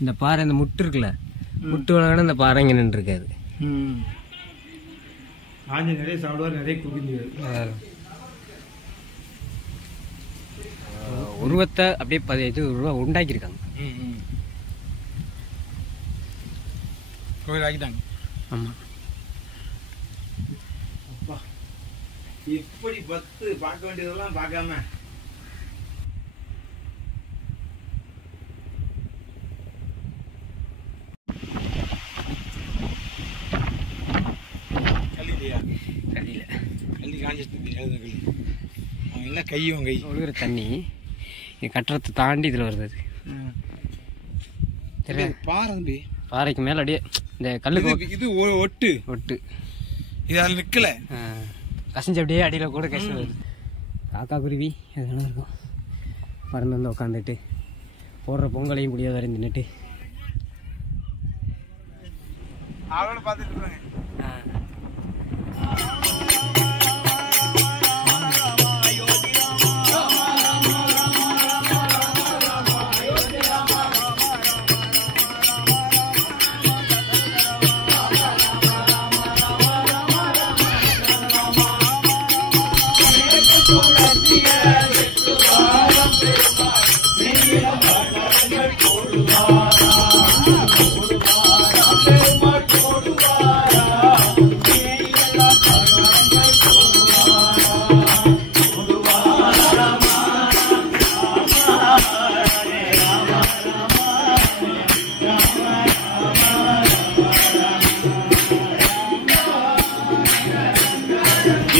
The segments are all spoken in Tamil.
இந்த பாறை இந்த முட்டு இருக்குல்ல, முட்டு வளர்ந்து இந்த பாறை இங்கே நின்றுருக்காது. நிறைய சாப்பிடுவார், நிறைய குடிக்கிறார். உருவத்தை அப்படியே இது உண்டாக்கியிருக்காங்க. கோயில் ஆக்கிட்டாங்க. ஆமாம். எப்படி பார்க்க வேண்டியதெல்லாம் பார்க்காம கல்லி காஞ்சிட்டு அவன் என்ன கையும் கை ஒழுகிற தண்ணி கட்டுறதை தாண்டி இதில் வருது. பாறை தம்பி, பாறைக்கு மேலே அப்படியே இந்த கல்லுக்கு இது ஒட்டு ஒட்டு இது அதில் நிற்கல, கசிஞ்சு அப்படியே அடியில் கூட கசிஞ்சு வருது. காக்கா குருவி அதெல்லாம் இருக்கும். பறந்து வந்து உட்காந்துட்டு போடுற பொங்கலையும் முடியாத வரை நின்றுட்டு அவனை பார்த்துட்டு இருக்காங்க.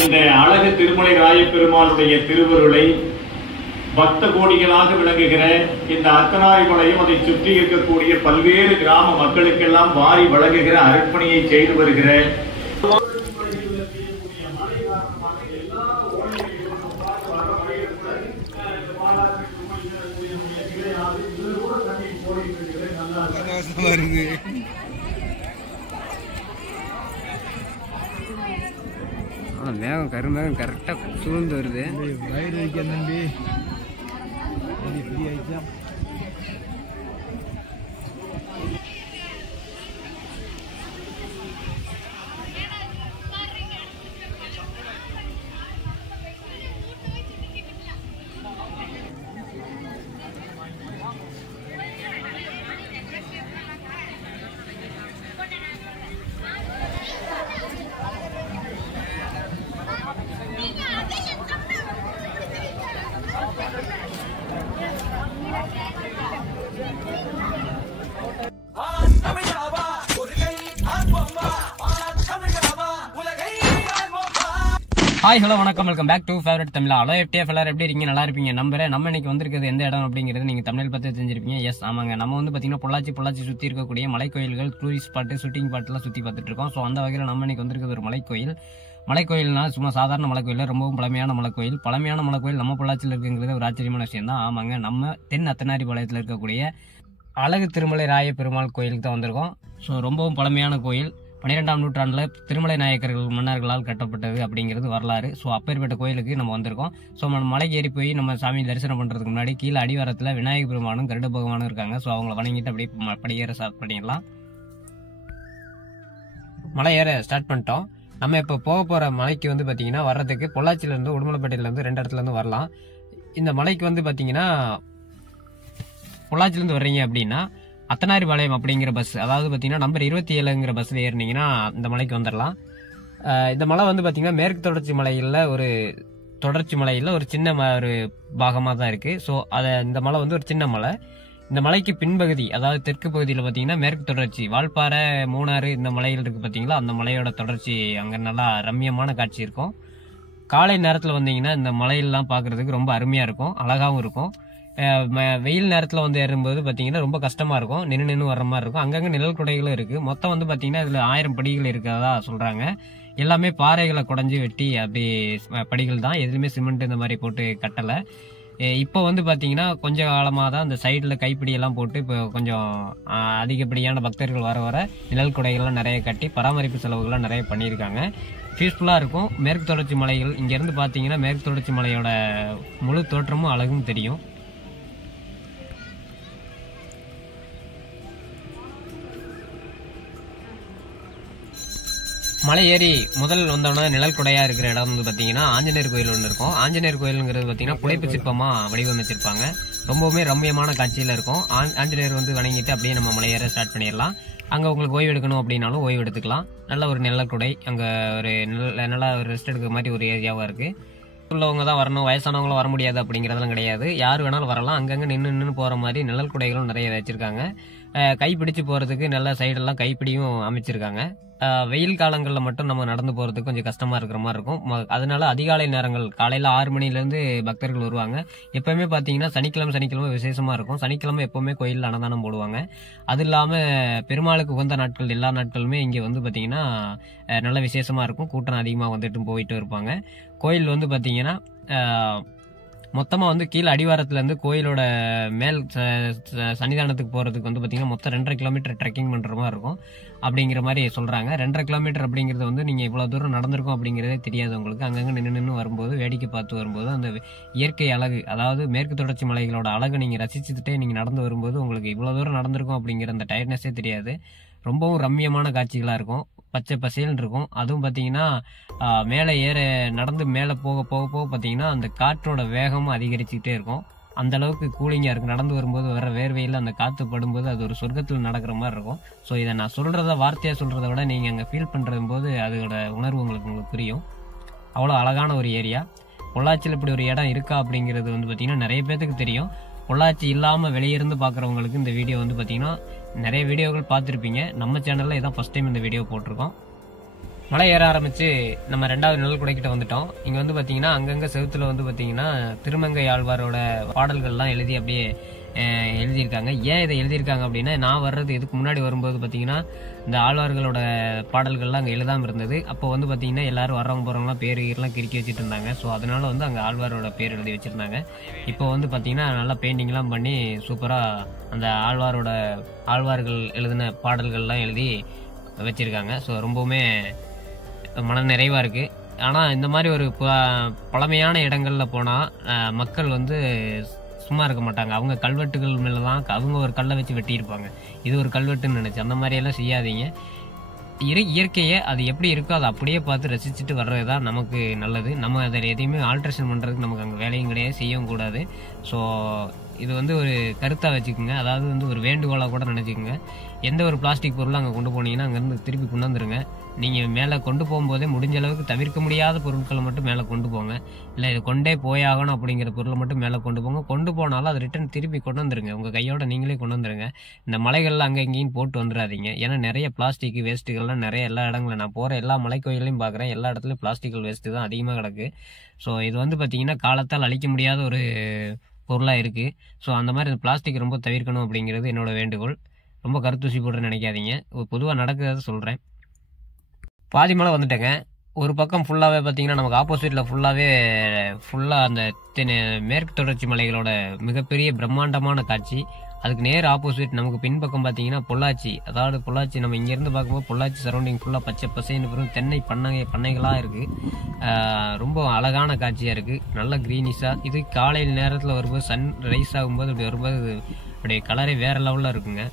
இந்த அழகு திருமலை ராயப்பெருமானுடைய திருவருளை பக்த கோடிகளாக விளங்குகிற இந்த அர்த்தநாரிமலையும் அதை சுற்றி இருக்கக்கூடிய பல்வேறு கிராம மக்களுக்கெல்லாம் வாரி வழங்குகிற அர்ப்பணியை செய்து வருகிற மேகம் கருமேகம் கரெக்டாக சூழ்ந்து வருது. வயிறு வைக்க தம்பி ஃப்ரீ ஆயிடுச்சா? ஹாய் ஹலோ வணக்கம், welcome back to favourite Tamizha. Hello FTF எல்லாரும் எப்படி இருக்கீங்க? நல்லா இருப்பீங்க நம்புறேன். நம்ம இன்னைக்கு வந்திருக்கிறது எந்த இடம் அப்படிங்கிறது நீங்கள் தமிழ் பார்த்து தெரிஞ்சிருப்பீங்க. எஸ் ஆமாங்க, நம்ம வந்து பார்த்தீங்கன்னா பொள்ளாச்சி சுற்றி இருக்கக்கூடிய மலைக்கோயில்கள், டூரிஸ்ட் ஸ்பாட்டு, ஷூட்டிங் ஸ்பாட்லாம் சுற்றி பார்த்துட்டு இருக்கோம். ஸோ அந்த வகையில் நம்ம இன்னைக்கு வந்திருக்கிறது ஒரு மலைக்கோயில்னா சும்மா சாதாரண மலைக்கோயில், ரொம்பவும் பழமையான மலைக்கோயில் நம்ம பொள்ளாச்சியில் இருக்குங்கிறது ஒரு ஆச்சரியமான விஷயம் தான். ஆமாங்க, நம்ம தென் அத்தனாரிபாளையத்தில் இருக்கக்கூடிய அழகு திருமலை ராய பெருமாள் கோயிலுக்கு தான் வந்திருக்கோம். ஸோ ரொம்பவும் பழமையான கோயில், 12ஆம் நூற்றாண்டில் திருமலை நாயக்கர்கள் மன்னர்களால் கட்டப்பட்டது அப்படிங்கிறது வரலாறு. ஸோ அப்பேற்பட்ட கோயிலுக்கு நம்ம வந்திருக்கோம். ஸோ நம்ம மலைக்கு ஏறி போய் நம்ம சாமி தரிசனம் பண்ணுறதுக்கு முன்னாடி கீழே அடிவாரத்தில் விநாயக பெருமானும் கருட பகவானும் இருக்காங்க. ஸோ அவங்கள வணங்கிட்டு அப்படியே படியேற ஸ்டார்ட் பண்ணிடலாம். மலை ஏற ஸ்டார்ட் பண்ணிட்டோம். நம்ம இப்போ போக போகிற மலைக்கு வந்து பார்த்தீங்கன்னா வர்றதுக்கு பொள்ளாச்சியிலேருந்து உடுமலைப்பேட்டையிலேருந்து 2 இடத்துலேருந்து வரலாம். இந்த மலைக்கு வந்து பார்த்தீங்கன்னா பொள்ளாச்சிலேருந்து வர்றீங்க அப்படின்னா அத்தனாரிபாளையம் அப்படிங்கிற பஸ், அதாவது பார்த்தீங்கன்னா நம்பர் 27ங்கிற பஸ்ஸில் ஏறினீங்கன்னா இந்த மலைக்கு வந்துடலாம். இந்த மலை வந்து பார்த்தீங்கன்னா மேற்கு தொடர்ச்சி மலையில் ஒரு சின்ன ஒரு பாகமாக தான் இருக்குது. ஸோ இந்த மலை வந்து ஒரு சின்ன மலை. இந்த மலைக்கு பின்பகுதி, அதாவது தெற்கு பகுதியில் பார்த்தீங்கன்னா மேற்கு தொடர்ச்சி, வால்பாறை, மூணாறு இந்த மலைகள் இருக்குது பார்த்தீங்களா, அந்த மலையோட தொடர்ச்சி அங்கே நல்லா ரம்மியமான காட்சி இருக்கும். காலை நேரத்தில் வந்தீங்கன்னா இந்த மலையெல்லாம் பார்க்குறதுக்கு ரொம்ப அருமையாக இருக்கும், அழகாகவும் இருக்கும். வெயில் நேரத்தில் வந்து ஏறும்போது பார்த்தீங்கன்னா ரொம்ப கஷ்டமாக இருக்கும், நின்று வர்ற மாதிரி இருக்கும். அங்கங்கே நிழல் குடைகளும் இருக்குது. மொத்தம் வந்து பார்த்தீங்கன்னா இதில் 1000 படிகள் இருக்கிறதா சொல்கிறாங்க. எல்லாமே பாறைகளை குடஞ்சி வெட்டி அப்படி படிகள் தான், எதுவுமே சிமெண்ட் இந்த மாதிரி போட்டு கட்டலை. இப்போ வந்து பார்த்தீங்கன்னா கொஞ்சம் காலமாக தான் இந்த சைடில் கைப்பிடியெல்லாம் போட்டு இப்போ கொஞ்சம் அதிகப்படியான பக்தர்கள் வர நிழல் குடைகள்லாம் நிறைய கட்டி பராமரிப்பு செலவுகள்லாம் நிறைய பண்ணியிருக்காங்க. பீஸ்ஃபுல்லாக இருக்கும். மேற்கு தொடர்ச்சி மலைகள் இங்கேருந்து பார்த்தீங்கன்னா மேற்கு தொடர்ச்சி மலையோட முழு தோற்றமும் அழகும் தெரியும். மலை ஏறி முதல் வந்தோன்னா நிழல் கொடையா இருக்கிற இடம் வந்து பாத்தீங்கன்னா ஆஞ்சநேயர் கோயில் ஒன்று இருக்கும். ஆஞ்சநேயர் கோயிலுங்கிறது பாத்தீங்கன்னா புடைப்பு சிற்பமா வடிவமைச்சிருப்பாங்க. ரொம்பவுமே ரம்மியமான காட்சியில இருக்கும். ஆஞ்சநேயர் வந்து வணங்கிட்டு அப்படியே நம்ம மலை ஏற ஸ்டார்ட் பண்ணிடலாம். அங்க உங்களுக்கு ஓய்வு எடுக்கணும் அப்படின்னாலும் ஓய்வு எடுத்துக்கலாம். நல்ல ஒரு நிழல் கொடை, அங்க ஒரு நல்லா ஒரு ரெஸ்ட் எடுக்கிற மாதிரி ஒரு ஏரியாவா இருக்கு. உள்ளவங்க தான் வரணும், வயசானவங்களும் வர முடியாது அப்படிங்கறதெல்லாம் கிடையாது. யார் வேணாலும் வரலாம். அங்கங்க நின்று போற மாதிரி நிழல் கொடைகளும் நிறைய வச்சிருக்காங்க. கைப்பிடிச்சு போறதுக்கு நல்ல சைடெல்லாம் கைப்பிடியும் அமைச்சிருக்காங்க. வெயில் காலங்களில் மட்டும் நம்ம நடந்து போறதுக்கு கொஞ்சம் கஷ்டமா இருக்கிற மாதிரி இருக்கும். அதனால அதிகாலை நேரங்கள் காலையில 6 மணில இருந்து பக்தர்கள் வருவாங்க. எப்பவுமே பாத்தீங்கன்னா சனிக்கிழமை விசேஷமா இருக்கும். சனிக்கிழமை எப்பவுமே கோயிலில் அன்னதானம் போடுவாங்க. அது இல்லாம பெருமாளுக்கு உகந்த நாட்கள் எல்லா நாட்களுமே இங்க வந்து பாத்தீங்கன்னா நல்ல விசேஷமா இருக்கும். கூட்டம் அதிகமா வந்துட்டு போயிட்டு இருப்பாங்க. கோயில் வந்து பாத்தீங்கன்னா மொத்தமா வந்து கீழே அடிவாரத்துல இருந்து கோயிலோட மேல் சன்னிதானத்துக்கு போறதுக்கு வந்து பாத்தீங்கன்னா மொத்தம் 2.5 கிலோமீட்டர் ட்ரெக்கிங் பண்ற மாதிரி இருக்கும் அப்படிங்கிற மாதிரி சொல்றாங்க. 2.5 கிலோமீட்டர் அப்படிங்கறது வந்து நீங்க இவ்வளவு தூரம் நடந்திருக்கும் அப்படிங்கறதே தெரியாது உங்களுக்கு. அங்கங்க நின்று வரும்போது வேடிக்கை பார்த்து வரும்போது அந்த இயற்கை அழகு, அதாவது மேற்கு தொடர்ச்சி மலைகளோட அழகை நீங்க ரசிச்சுட்டே நீங்க நடந்து வரும்போது உங்களுக்கு இவ்வளவு தூரம் நடந்திருக்கும் அப்படிங்கிற அந்த டயர்ட்னஸே தெரியாது. ரொம்பவும் ரம்மியமான காட்சிகளா இருக்கும். பச்சை பசேல்னு இருக்கும். அதுவும் பாத்தீங்கன்னா மேலே ஏற நடந்து மேலே போக போக போக பாத்தீங்கன்னா அந்த காற்றோட வேகமும் அதிகரிச்சுக்கிட்டே இருக்கும். அந்த அளவுக்கு கூலிங்கா இருக்கு. நடந்து வரும்போது வர வேர்வையில் அந்த காத்து படும்போது அது ஒரு சொர்க்கத்தில் நடக்கிற மாதிரி இருக்கும். ஸோ இதை நான் சொல்றத வார்த்தையா சொல்றதை விட நீங்க அங்கே ஃபீல் பண்றது போது அதோட உணர்வு உங்களுக்கு புரியும். அவ்வளோ அழகான ஒரு ஏரியா. பொள்ளாச்சியில் இப்படி ஒரு இடம் இருக்கா அப்படிங்கிறது வந்து பாத்தீங்கன்னா நிறைய பேருக்கு தெரியும். பொள்ளாச்சி இல்லாம வெளியிருந்து பாக்குறவங்களுக்கு இந்த வீடியோ வந்து பாத்தீங்கன்னா நிறைய வீடியோக்கள் பார்த்துருப்பீங்க. நம்ம சேனல்ல இதான் ஃபர்ஸ்ட் டைம் இந்த வீடியோ போட்டிருக்கோம். மலை ஏற ஆரம்பிச்சு நம்ம 2வது நிழல் கொடைக்கிட்ட வந்துட்டோம். இங்க வந்து பாத்தீங்கன்னா அங்கங்க செவுத்துல வந்து பாத்தீங்கன்னா திருமங்கை ஆழ்வாரோட பாடல்கள்லாம் எழுதி அப்படியே எழுதியிருக்காங்க. ஏன் இதை எழுதியிருக்காங்க அப்படின்னா, நான் வர்றது இதுக்கு முன்னாடி வரும்போது பாத்தீங்கன்னா இந்த ஆழ்வார்களோட பாடல்கள்லாம் அங்கே எழுதாம இருந்தது. அப்போ வந்து பாத்தீங்கன்னா எல்லாரும் வர்றவங்க போறவங்களாம் பேருலாம் கிறுக்கி வச்சுட்டு இருந்தாங்க. ஸோ அதனால வந்து அங்கே ஆழ்வாரோட பேர் எழுதி வச்சிருந்தாங்க. இப்போ வந்து பாத்தீங்கன்னா நல்லா பெயிண்டிங்லாம் பண்ணி சூப்பரா அந்த ஆழ்வார்கள் எழுதின பாடல்கள்லாம் எழுதி வச்சிருக்காங்க. ஸோ ரொம்பவுமே மன நிறைவா இருக்கு. ஆனா இந்த மாதிரி ஒரு பழமையான இடங்கள்ல போனா மக்கள் வந்து சும்மா இருக்க மாட்டாங்க. அவங்க கல்வெட்டுகள் மேலதான் அவங்க ஒரு கல்லை வச்சு வெட்டியிருப்பாங்க. இது ஒரு கல்வெட்டுன்னு நினைச்சு அந்த மாதிரி எல்லாம் செய்யாதீங்க. இயற்கையை அது எப்படி இருக்கோ அதை அப்படியே பார்த்து ரசிச்சுட்டு வர்றதுதான் நமக்கு நல்லது. நம்ம அதை எதையுமே ஆல்ட்ரேஷன் பண்றதுக்கு நமக்கு அங்கே வேலையும் கிடையாது, செய்யவும் கூடாது. ஸோ இது வந்து ஒரு கருத்தா வச்சுக்கோங்க. அதாவது வந்து ஒரு வேண்டுகோளா கூட நினைச்சுக்கோங்க. எந்த ஒரு பிளாஸ்டிக் பொருளும் அங்கே கொண்டு போனீங்கன்னா அங்கேருந்து திருப்பி கொண்டாந்துருங்க. நீங்கள் மேலே கொண்டு போகும்போதே முடிஞ்ச அளவுக்கு தவிர்க்க முடியாத பொருட்களை மட்டும் மேலே கொண்டு போங்க. இல்லை இது கொண்டே போயாகணும் அப்படிங்கிற பொருளை மட்டும் மேலே கொண்டு போங்க. கொண்டு போனாலும் அது ரிட்டர்ன் திருப்பி கொண்டு வந்துருங்க. உங்கள் கையோட நீங்களே கொண்டு வந்துருங்க. இந்த மலைகளில் அங்கே இங்கேயும் போட்டு வந்துடாதீங்க. ஏன்னா நிறைய பிளாஸ்டிக் வேஸ்ட்டுகள்லாம் நிறைய எல்லா இடங்களும் நான் போகிற எல்லா மலை கோயிலையும் பார்க்குறேன். எல்லா இடத்துலையும் பிளாஸ்டிக்கல் வேஸ்ட்டு தான் அதிகமாக கிடக்கு. ஸோ இது வந்து பார்த்தீங்கன்னா காலத்தால் அழிக்க முடியாத ஒரு பொருளாக இருக்குது. ஸோ அந்த மாதிரி இந்த பிளாஸ்டிக் ரொம்ப தவிர்க்கணும் அப்படிங்கிறது என்னோட வேண்டுகோள். ரொம்ப கருத்தூசி போடுறேன்னு நினைக்காதீங்க. பொதுவாக நடக்கிறத சொல்கிறேன். பாதி மலை வந்துட்டேங்க. ஒரு பக்கம் ஃபுல்லாகவே பார்த்தீங்கன்னா நமக்கு ஆப்போசிட்டில் ஃபுல்லாக அந்த மேற்கு தொடர்ச்சி மலைகளோட மிகப்பெரிய பிரம்மாண்டமான காட்சி. அதுக்கு நேர் ஆப்போசிட் நமக்கு பின்பக்கம் பார்த்தீங்கன்னா பொள்ளாச்சி. அதாவது பொள்ளாச்சி நம்ம இங்கேருந்து பார்க்கும்போது பொள்ளாச்சி சரௌண்டிங் ஃபுல்லாக பச்சை பசைன்னு பிறகு தென்னை பண்ணைகளாக இருக்குது. ரொம்ப அழகான காட்சியாக இருக்குது. நல்ல க்ரீனிஷாக. இது காலையில் நேரத்தில் வரும்போது சன் ரைஸ் ஆகும்போது அப்படி வரும்போது அப்படியே கலரே வேறு லெவலில் இருக்குங்க.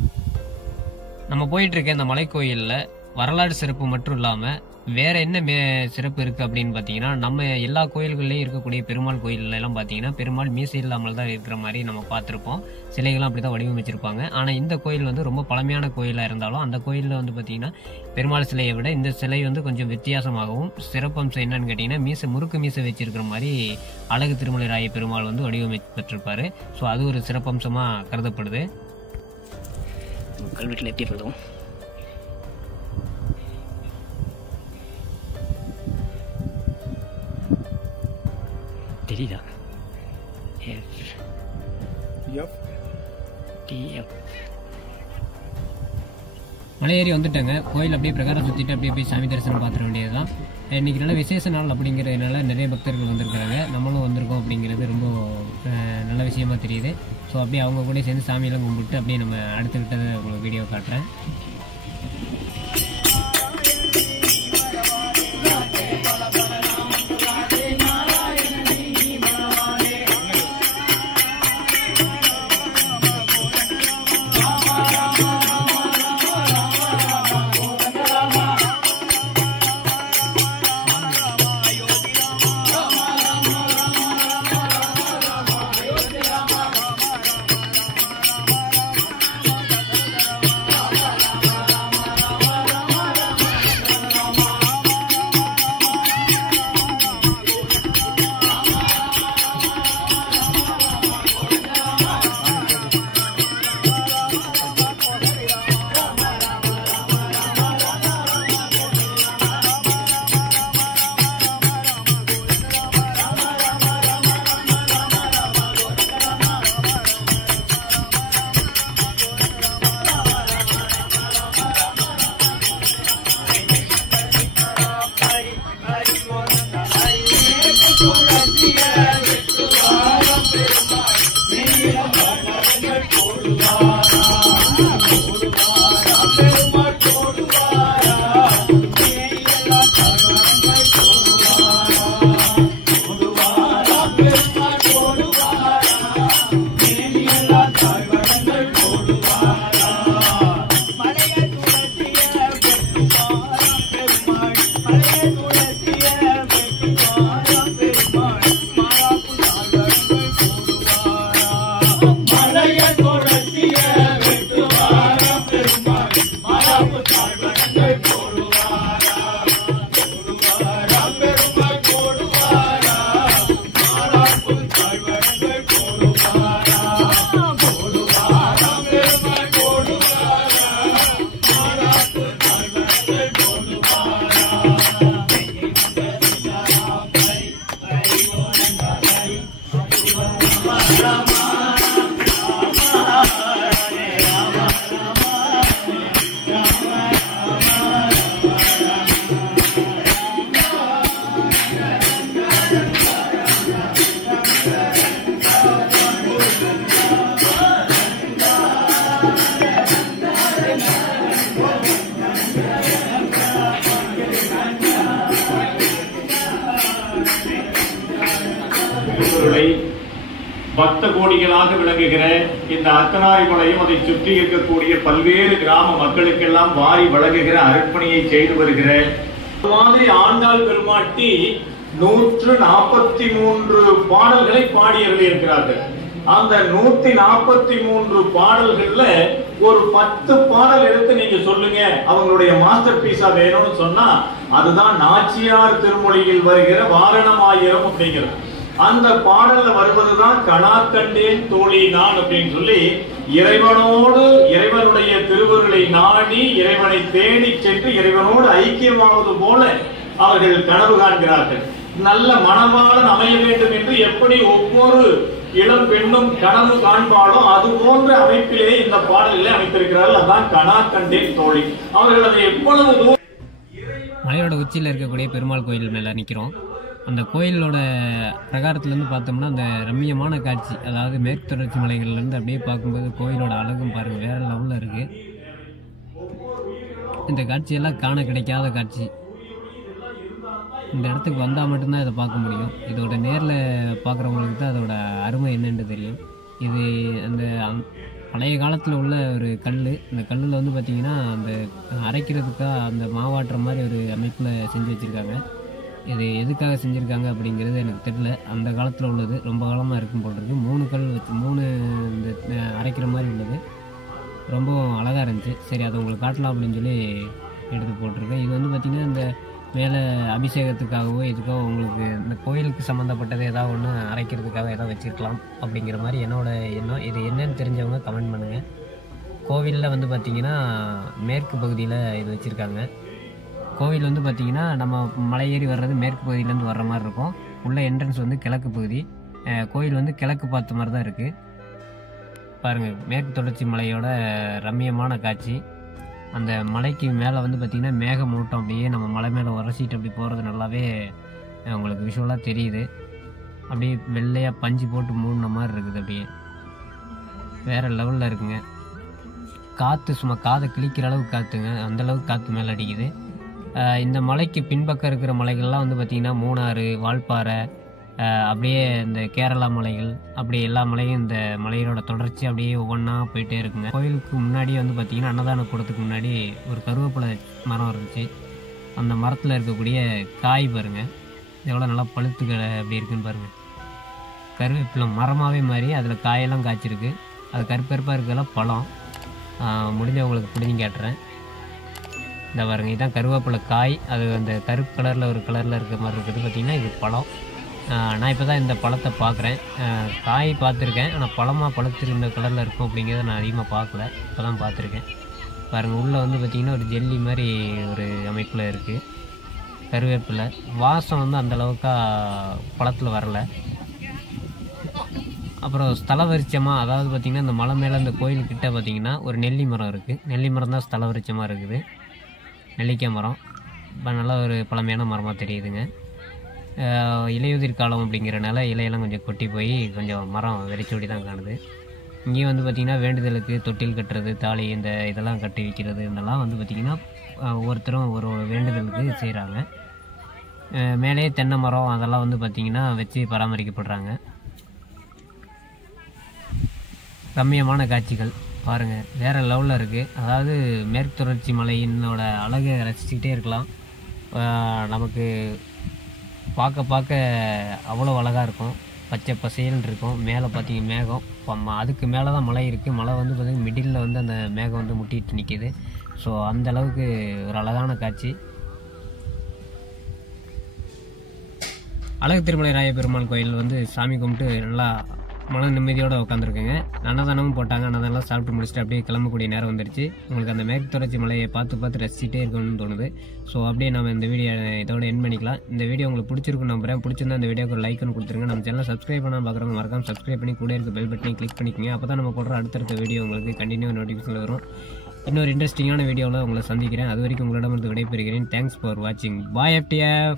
நம்ம போயிட்டு இருக்க இந்த மலைக்கோயிலில் வரலாறு சிறப்பு மட்டும் இல்லாமல் வேற என்ன சிறப்பு இருக்கு அப்படின்னு பார்த்தீங்கன்னா, நம்ம எல்லா கோயில்கள்லையும் இருக்கக்கூடிய பெருமாள் கோயில்ல எல்லாம் பார்த்தீங்கன்னா பெருமாள் மீசை இல்லாமல் தான் இருக்கிற மாதிரி நம்ம பார்த்துருப்போம். சிலைகள்லாம் அப்படி தான் வடிவமைச்சிருப்பாங்க. ஆனால் இந்த கோயில் வந்து ரொம்ப பழமையான கோயிலாக இருந்தாலும் அந்த கோயிலில் வந்து பார்த்தீங்கன்னா பெருமாள் சிலையை விட இந்த சிலை வந்து கொஞ்சம் வித்தியாசமாகவும் சிறப்பம்சம் என்னன்னு கேட்டிங்கன்னா முறுக்கு மீசை வச்சிருக்கிற மாதிரி அழகு திருமலை ராய பெருமாள் வந்து வடிவமைப்பட்டிருப்பாரு. ஸோ அது ஒரு சிறப்பம்சமாக கருதப்படுது. கல்வெட்டில் எப்படி போதும் தெரியுதா? மலை ஏறி வந்துட்டாங்க. கோயில் அப்படியே பிரகாரம் சுற்றிட்டு அப்படியே போய் சாமி தரிசனம் பார்த்துட வேண்டியதுதான். இன்னைக்கு நல்ல விசேஷ நாள் அப்படிங்கிறதுனால நிறைய பக்தர்கள் வந்திருக்கிறாங்க. நம்மளும் வந்திருக்கோம் அப்படிங்கிறது ரொம்ப நல்ல விஷயமா தெரியுது. ஸோ அப்படியே அவங்க கூட சேர்ந்து சாமியெல்லாம் கும்பிட்டு அப்படியே நம்ம அடுத்துக்கிட்டதை உங்களுக்கு வீடியோ காட்டுறேன். திருவருளை பக்த கோடிகளாக விளங்குகிற இந்த அர்த்தநாரிமலையும் அதை சுற்றி இருக்கக்கூடிய பல்வேறு கிராம மக்களுக்கெல்லாம் வாரி வழங்குகிற அர்ப்பணியை செய்து வருகிற மாதிரி ஆண்டாள் பெருமாட்டி 143 பாடல்களை பாடியவர்கள் இருக்கிறார்கள். அந்த 143 பாடல்கள்ல ஒரு 10 பாடல் எடுத்து நீங்க சொல்லுங்க அவங்களுடைய மாஸ்டர் பீஸா வேணும்னு சொன்னா அதுதான் நாச்சியார் திருமொழியில் வருகிற வாரணமாயிரம் அப்படிங்கிறது. அந்த பாடல்ல வருவதுதான் கணாக்கண்டேன் தோழி நான் அப்படின்னு சொல்லி இறைவனோடு இறைவனுடைய திருவருளை நாடி இறைவனை தேடி சென்று இறைவனோடு ஐக்கியமாவது போல அவர்கள் கனவு காண்கிறார்கள். நல்ல மணவாளன் அமைய வேண்டும் என்று எப்படி ஒவ்வொரு இளம் பெண்ணும் கனவு காண்பாளோ அது போன்ற அமைப்பிலே இந்த பாடலிலே அமைத்திருக்கிறார்கள். அதான் கணாக்கண்டேன் தோழி. அவர்கள் அதை எவ்வளவு மலையோட உச்சியில் இருக்கக்கூடிய பெருமாள் கோயில் மேலே நிற்கிறோம். அந்த கோயிலோட பிரகாரத்துலேருந்து பார்த்தோம்னா அந்த ரம்மியமான காட்சி, அதாவது மேற்கு தொடர்ச்சி மலைகள்லேருந்து அப்படியே பார்க்கும்போது கோயிலோட அழகும் பாருங்கள் வேறு லெவலில் இருக்குது. இந்த காட்சியெல்லாம் காண கிடைக்காத காட்சி. இந்த இடத்துக்கு வந்தால் மட்டும்தான் இதை பார்க்க முடியும். இதோட நேரில் பார்க்குறவங்களுக்கு தான் அதோட அருமை என்னென்று தெரியும். இது அந்த பழைய காலத்தில் உள்ள ஒரு கல். இந்த கல்லில் வந்து பார்த்திங்கன்னா அந்த அரைக்கிறதுக்காக அந்த மாவாட்டுற மாதிரி ஒரு அமைப்பில் செஞ்சு வச்சுருக்காங்க. இது எதுக்காக செஞ்சுருக்காங்க அப்படிங்கிறது எனக்கு தெரியல. அந்த காலத்தில் உள்ளது ரொம்ப காலமாக இருக்கும் போல் இருக்குது. 3 கல் வச்சு 3 இந்த அரைக்கிற மாதிரி உள்ளது. ரொம்ப அழகாக இருந்துச்சு. சரி அதை உங்களுக்கு காட்டலாம் அப்படின்னு சொல்லி எடுத்து போட்டிருக்கேன். இது வந்து பார்த்திங்கன்னா இந்த மேலே அபிஷேகத்துக்காகவோ இதுக்கோ உங்களுக்கு இந்த கோயிலுக்கு சம்மந்தப்பட்டது ஏதாவது ஒன்று அரைக்கிறதுக்காக ஏதாவது வச்சுருக்கலாம் அப்படிங்கிற மாதிரி என்னோட எண்ணம். இது என்னன்னு தெரிஞ்சவங்க கமெண்ட் பண்ணுங்கள். கோவிலில் வந்து பார்த்திங்கன்னா மேற்கு பகுதியில் இது வச்சுருக்காங்க. கோவில் வந்து பார்த்திங்கன்னா நம்ம மலை ஏறி வர்றது மேற்கு பகுதியிலேருந்து வர்ற மாதிரி இருக்கும். உள்ள என்ட்ரன்ஸ் வந்து கிழக்கு பகுதி. கோயில் வந்து கிழக்கு பார்த்த மாதிரி தான் இருக்குது. பாருங்கள் மேற்கு தொடர்ச்சி மலையோட ரம்மியமான காட்சி. அந்த மலைக்கு மேலே வந்து பார்த்திங்கன்னா மேகமூட்டம் அப்படியே நம்ம மலை மேலே உரசிட்டு அப்படி போகிறது நல்லாவே உங்களுக்கு விஷுவலாக தெரியுது. அப்படியே வெள்ளையாக பஞ்சு போட்டு மூடின மாதிரி இருக்குது. அப்படியே வேறு லெவலில் இருக்குங்க. காற்று சும்மா காதை கிழிக்கிற அளவுக்கு காற்றுங்க. அந்தளவுக்கு காற்று மேலே அடிக்குது. இந்த மலைக்கு பின்பக்கம் இருக்கிற மலைகள்லாம் வந்து பார்த்திங்கன்னா மூணாறு, வால்பாறை, அப்படியே இந்த கேரளா மலைகள், அப்படி எல்லா மலையும் இந்த மலையோட தொடர்ச்சி அப்படியே ஒவ்வொன்றா போயிட்டே இருக்குங்க. கோயிலுக்கு முன்னாடியே வந்து பார்த்திங்கன்னா அன்னதான கூடத்துக்கு முன்னாடி ஒரு கருவேப்பிலை மரம் இருந்துச்சு. அந்த மரத்தில் இருக்கக்கூடிய காய் பாருங்கள் எவ்வளோ நல்லா பழுத்துக்க அப்படி இருக்குன்னு பாருங்கள். கருவேப்பிலை மரமாகவே மாதிரி அதில் காயெல்லாம் காய்ச்சிருக்கு. அது கருப்பருப்பாக இருக்கிறதெல்லாம் பழம். முடிஞ்சவங்களுக்கு பிடிச்சி கேட்டுறேன். இந்த பாருங்க இதுதான் கருவேப்பிலை காய். அது அந்த கருப்பு கலரில் ஒரு கலரில் இருக்கிற மாதிரி இருக்குது. பார்த்திங்கன்னா இது பழம். நான் இப்போ தான் இந்த பழத்தை பார்க்குறேன். காய் பார்த்துருக்கேன், ஆனால் பழமாக பழுத்திருந்த கலரில் இருக்கும் அப்படிங்கிறத நான் அதிகமாக பார்க்கல. இப்போ தான் பார்த்துருக்கேன். பாருங்கள் உள்ளே வந்து பார்த்திங்கன்னா ஒரு ஜெல்லி மாதிரி ஒரு அமைப்பில் இருக்குது. கருவேப்பிலை வாசம் வந்து அந்தளவுக்கா பழத்தில் வரலை. அப்புறம் ஸ்தல விருட்சமாக, அதாவது பார்த்திங்கன்னா இந்த மலை மேலே இந்த கோயில்கிட்ட பார்த்திங்கன்னா ஒரு நெல்லி மரம் இருக்குது. நெல்லி மரம் தான் ஸ்தல விருட்சமாக இருக்குது. நெல்லிக்காய் மரம் நல்லா ஒரு பழமையான மரமாக தெரியுதுங்க. இலையுதிர் காலம் அப்படிங்கிறனால இலையெல்லாம் கொஞ்சம் கொட்டி போய் கொஞ்சம் மரம் வெறிச்சோடி தான் காணுது. இங்கேயும் வந்து பார்த்திங்கன்னா வேண்டுதலுக்கு தொட்டில் கட்டுறது, தாலி, இந்த இதெல்லாம் கட்டி வைக்கிறது, இதெல்லாம் வந்து பார்த்திங்கன்னா ஒவ்வொருத்தரும் ஒரு வேண்டுதலுக்கு செய்கிறாங்க. மேலே தென்னை மரம் அதெல்லாம் வந்து பார்த்திங்கன்னா வச்சு பராமரிக்கப்படுறாங்க. ரம்மியமான காட்சிகள் பாருங்கள் வேறு லெவலில் இருக்குது. அதாவது மேற்கு தொடர்ச்சி மலையினோட அழகை ரசிச்சுக்கிட்டே இருக்கலாம். நமக்கு பார்க்க பார்க்க அவ்வளோ அழகாக இருக்கும். பச்சை பசேல்னு இருக்கும். மேலே பார்த்தீங்க மேகம், அதுக்கு மேலே தான் மலை இருக்குது. மலை வந்து பார்த்திங்கன்னா மிடில் வந்து அந்த மேகம் வந்து முட்டிட்டு நிற்கிது. ஸோ அந்த அளவுக்கு ஒரு அழகான காட்சி. அழகு திருமலை ராய பெருமாள் கோயில் வந்து சாமி கும்பிட்டு நல்லா மன நிம்மதியோடு உட்காந்துருக்குங்க. அன்னதானமும் போட்டாங்க. அன்னதானம்லாம் சாப்பிட்டு முடிச்சுட்டு அப்படியே கிளம்பக்கூடிய நேரம் வந்துருச்சு. உங்களுக்கு அந்த மேற்கு தொடர்ச்சி மலையை பார்த்து ரசிச்சுட்டே இருக்கணும்னு தோணுது. ஸோ அப்படியே நம்ம இந்த வீடியோ இதோட எண்ட் பண்ணிக்கலாம். இந்த வீடியோ உங்களுக்கு பிடிச்சிருக்கும் நம்புறேன். பிடிச்சிருந்தா இந்த வீடியோக்கு ஒரு லைக்னு கொடுத்துருங்க. நம்ம சேனலை சப்ஸ்கிரைப் பண்ணால் பார்க்குறவங்க மறக்காம சப்ஸ்கிரைப் பண்ணி கூட இருக்க பெல் பட்டனை கிளிக் பண்ணிக்கோங்க. அப்போ தான் நம்ம போடுற அடுத்தடுத்த வீடியோ உங்களுக்கு கண்டினியூ நோட்டிஃபிகேஷன் வரும். இன்னொரு இன்ட்ரெஸ்டிங்கான வீடியோவில் உங்களை சந்திக்கிறேன். அது வரைக்கும் உங்களிடமிருந்து விடைபெறுகிறேன். தேங்க்ஸ் ஃபார் வாட்சிங். பாய் FTF.